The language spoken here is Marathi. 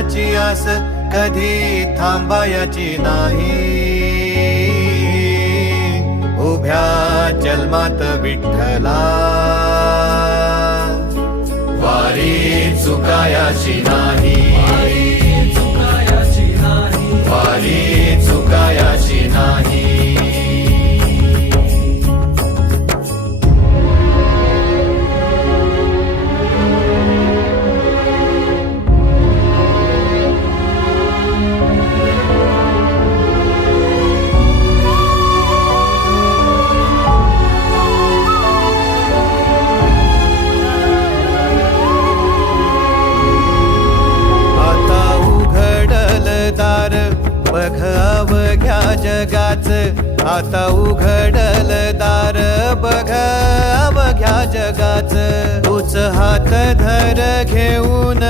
देवाची आस कधी थांबायची नाही. उभ्या जन्मात विठ्ठला वारी चुकायाची नाही. वारी चुकायाची नाही. बघ अवघ्या जगाच, आता उघडल दार बघ अवघ्या जगाच. तूच हात धर घेऊन